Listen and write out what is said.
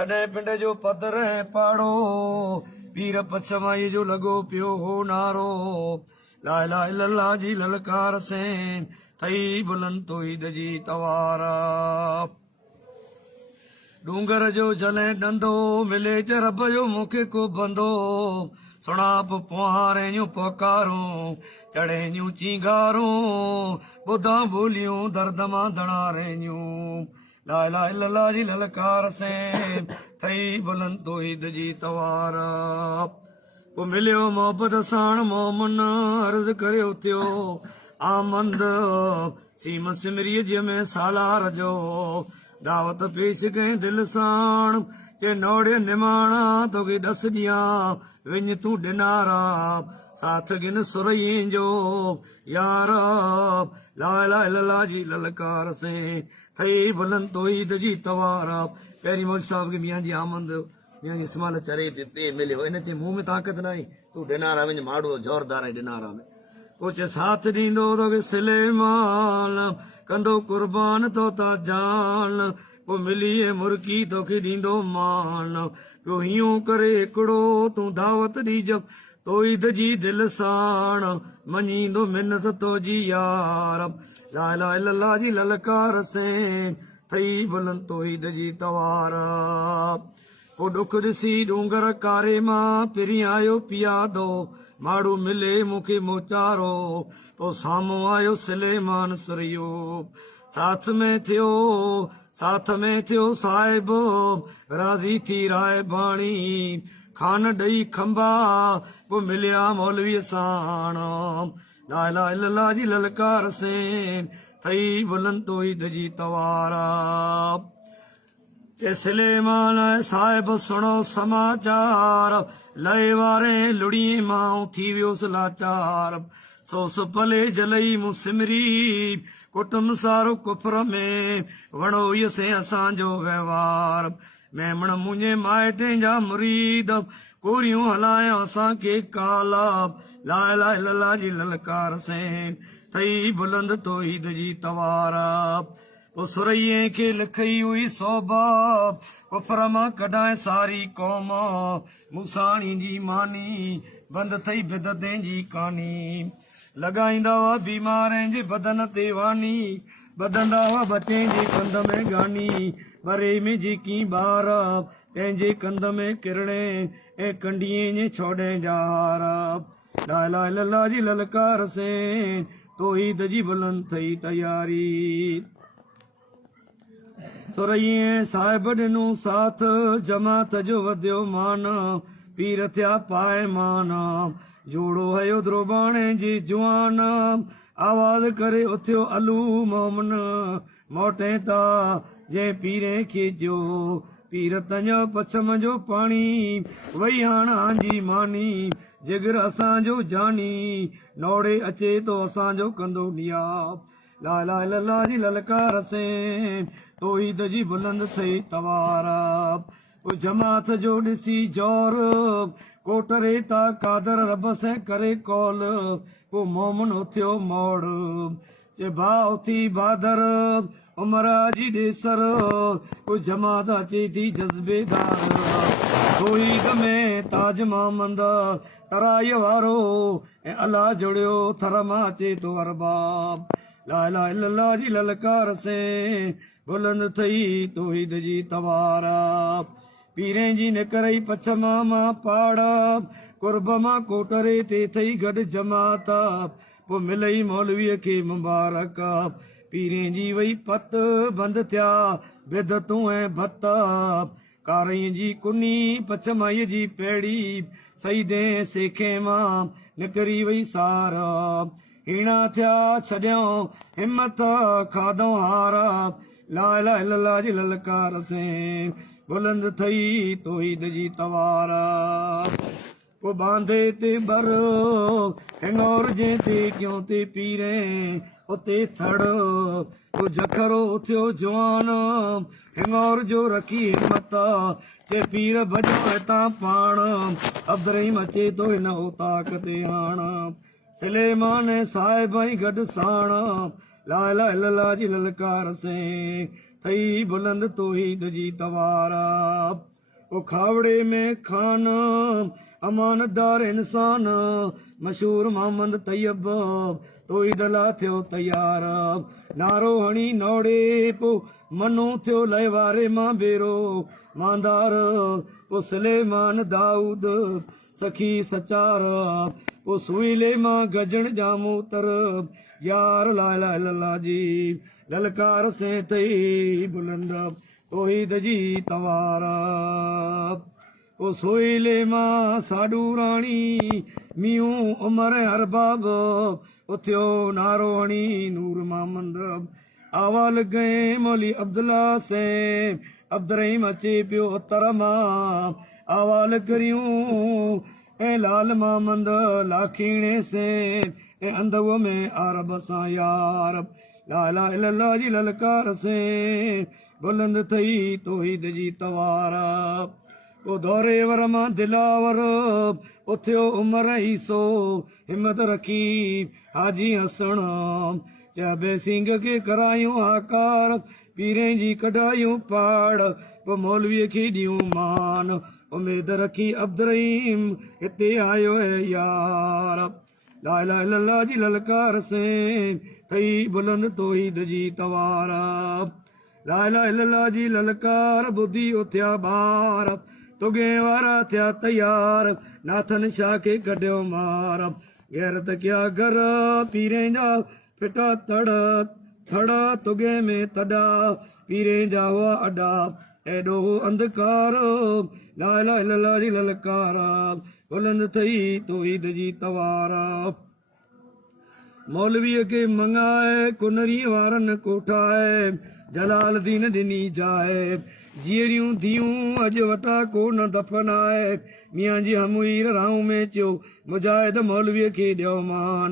छॾे पिंड जो पदर ऐं पाड़ो पीर पछमाई जो लॻो पियो हो नारो ला इलाहा इल्लल्लाह जी ललकार से थई बुलंद तौहीद जी तवारा डूंगर जो जले डंदो मिले च रब जो मूंखे को बंदो सुणाप पुआरे यूं पोकारूं चढ़े यूं चींगारूं ॿुधां ॿोलियूं दर्द मां दणारेयूं ला इलाहा इल्लल्लाह जी ललकार से थई बुलंद तौहीद जी तवारा पोइ मिलियो मोहबत साण मोमन अर्ज़ करे उथियो आमंद सीम सिमरीअ जे में सालार जो दावत पेश कई दिल साण चे नोड़े निमाणा तोखे ॾस ॾियां विञ तूं ॾिनारा साथ गिन सुरईं जो यार ला इलाहा इल्लल्लाह जी ललकार से थई बुलंद तौहीद जी तवारा पहिरीं मौलवी साहब खे मियां जी आमंद मियां जी इस्माइल चरे पे मिलियो हिन चई मुंहुं में ताक़त न आई तूं ॾिनारा वञ माड़ो ज़ोरदार आहे ॾिनारा में पोइ चए साथ ॾींदो तोखे सिलेमान कंदो कुर्बान तो ता जान पोइ मिली मुर्की तोखे ॾींदो मान पियो हीअं करे हिकिड़ो तूं दावत ॾिज तौहीद जी दिल साण मञींदो मिन्नत तुंहिंजी यार ला इलाहा इल्लल्लाह जी ललकार से थई बुलंद तौहीद जी तवारा पोइ ॾुख ॾिसी डूंगर कारे मां पिरी आयो पियादो माण्हू मिले मूंखे मोचारो पोइ साम्हूं आयो सिलेमान सुरियो साथ में थियो साहिब राज़ी थी राय बाणी खान ॾेई खंबा पोइ मिलिया मौलवीअ साण ला इलाहा इल्लल्लाह जी ललकार से थई बुलंद तौहीद जी तवारा चे सिलेमान साहिब सुणो समाचार लए वारे लुड़ी मां थी वियोसि लाचार सोस पले जलई मूं सिमरी कुटुंब सारो कुफर में वणो इसे असांजो व्यवहार मेमण मुंहिंजे माइटे जा मुरीद कोरियूं हलायो असांखे काला ला इलाहा इल्लल्लाह जी ललकार से थई बुलंद तौहीद जी तवारा पोइ सुरईअ खे लिखई हुई सोबा कुफर मां कढाए सारी क़ौम मूसाणी जी मानी बंदि थई बिदतें जी कानी लॻाईंदा हुआ बीमारनि जे बदन ते वानी ॿधंदा हुआ बचे जे कंध में गानी बरे में जेकी ॿार तंहिंजे कंध में किरणे ऐं कंडीअ जे छोड़े जा हार ला इलाहा इल्लल्लाह जी ललकार से तौहीद जी बुलंद थई तयारी सुरईअ साहिब ॾिनो साथ जमात जो वधियो मान पीर थिया पाए मान जोड़ो हयो द्रोबाणे जी जुआन आवाज़ करे उथियो अलू मोमन मोटे ता जंहिं पीरे खे जो पीर तंजो पछम जो पाणी वही हाण जी मानी जिगर असांजो जानी नोड़े अचे तो असांजो कंदो ॾिया ला इलाहा इल्लल्लाह जी ललकार से तौहीद जी बुलंद थई तवारा जमात जो ॾिसी जोर कोटरे ता कादर रब से करे कौल को मोमन उथियो मोड़ चे भाउ थी बादर उमरा जी ॾेसर को जमात अचे थी जज़्बेदार तौहीद में ताज मामंद तराई वारो ऐं अलाह जुड़ियो थर मां अचे तो अरबाब ला इलाहा इल्लल्लाह जी ललकार से बुलंद थई तौहीद जी तवारा पीरें जी निकरई पछमा मां पाड़ कुर्ब मां कोटरे ते थई गॾु जमात पोइ मिलई मौलवीअ खे मुबारक पीरें जी वई पत बंदि थिया बिदतूं ऐं भत कारईअ जी कुनी पछमाईअ जी पेड़ी सईदे सेखे मां निकिरी वई सार हीणा थिया छॾियो हिमत खाधो हार ला इलाहा इल्लल्लाह जी ललकार से बुलंद थई तौहीद जी तवारा को बांधे ते बर हिंगोर जे ते क्यों ते पीरे उते थड़ को जखरो थियो जवान हिंगोर जो रखी हिम्मत चे पीर भॼो हितां पाण अब्दुर्रहीम अचे तो हिन उताक ते हाण सिलेमान साहिब गॾु साण ला इलाहा इल्लल्लाह जी ललकार से थई बुलंद तौहीद जी तवारा ओ खावड़े में खान अमानतदार इंसान मशहूर मोहम्मद तैयब तौहीद ला थियो तैयार नारो हणी नौड़े पो मनो थियो लय वारे मां बेरो मांदार ओ सुलेमान दाऊद सखी सचार ओ सुईले मां गजण जामो तर यार ला इलाहा इल्लल्लाह जी ललकार से थई बुलंद तौहीद जी तवारा ओ सोइले मां साडू राणी मियूं उमर अरबाब उथियो नारो हणी नूर मोहम्मद आवाल गए मौली अब्दुल्ला से अब्दुर्रहीम अचे पियो तर मां आवाल करियूं ऐं लाल मोहम्मद लाखीणे से ऐं अंदव में अरब सां यार ला इलाहा इल्लल्लाह जी ललकार से बुलंद थई तौहीद जी तवारा ओ दौरे वर मां दिलावर उथियो उमर ईसो हिम्मत रखी हाजी हसण चबे सिंह के करायूं आकार पीरें जी कढायूं पाड़ पो मौलवीअ खे ॾियूं मान उमेद रखी अब्दुर्रहीम हिते आयो है यार ला इलाहा इल्लल्लाह जी ललकार से थई बुलंद तौहीद जी तवारा ला इलाहा इल्लल्लाह जी ललकार ॿुधी उथिया ॿार तुगे वारा थिया तैयार नाथन शाह खे कढियो मार गैरत कया घर पीरे जा फिटा तड़ थड़ा तुगे में तड़ा पीरे जा हुआ अडा एडो अंधकार ला इलाहा इल्लल्लाह जी ललकार बुलंद थई तौहीद जी तवारा मौलवीअ खे मंगाए कुनरी वारनि कोठाए जलालदीन ॾिनी जाए जीअरियूं दियूं अॼु वटा कोन दफ़नाए मियां जी हमूर राऊं में चयो मुजाहिद मौलवीअ खे ॾियो मान